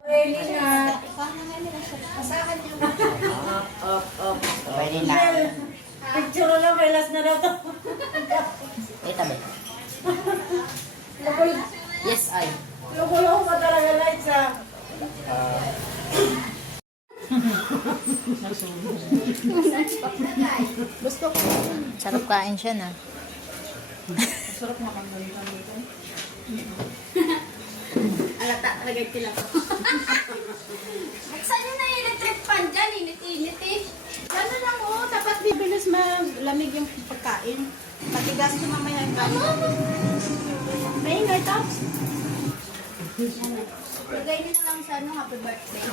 Pwede na. Pwede na. Picture lang, may last na daw to. Ito ba? Yes, I. Loko-loko pa talaga lights ah. Gusto ko. Sarap kain siya na. Sarap makangalitan dito. Alata, lagay tila ko. Saan yun na electric fan dyan? Init-init eh. Gano'n lang oh, dapat bibilis malamig yung pagkain. Patigas ko mamaya yung kanin. Maingay tapos. Lagay nyo na lang sa ano, happy birthday.